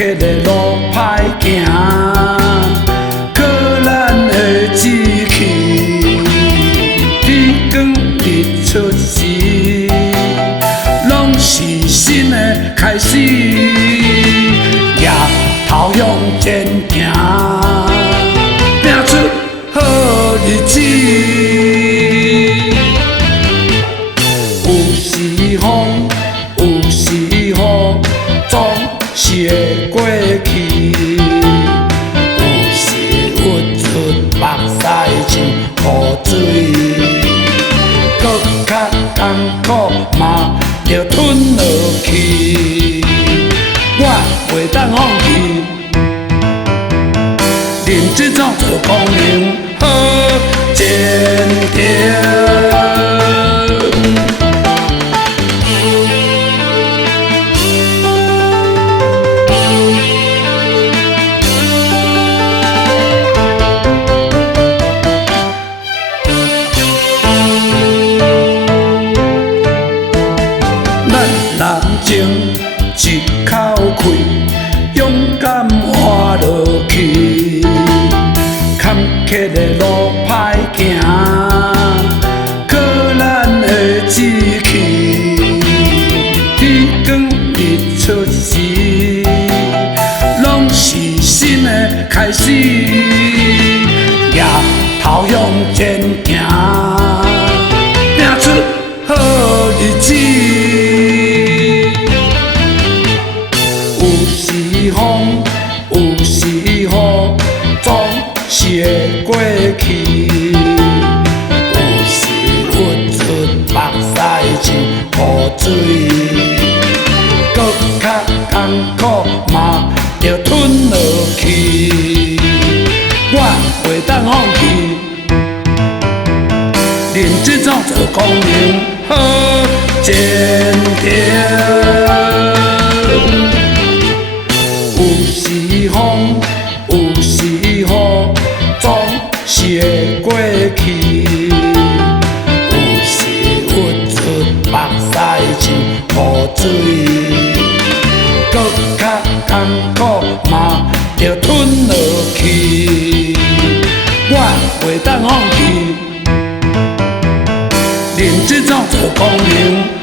坷的路歹行，靠咱的志气。天光日出时，拢是新的开始。抬头向前行，拼出好日子。有时风，有时雨，总是会过去。有时郁出目屎像雨水，搁较艰苦嘛着吞落去。我袂当放弃，认真创造光明好前程。咱人情一口气，勇敢活落去。坎坷的路歹行，靠咱的志气。天光日出时，拢是新的开始。抬头向前行，拼出好日子。有时风，有时雨，总是会过去。有时郁出目屎像雨水，搁较艰苦嘛着吞落去。我袂当放弃，认真创造光明好前程。有时风，有时雨，总是会过去。有时郁出目屎像雨水，搁较艰苦嘛着吞落去。我袂当放弃，认真创造光明。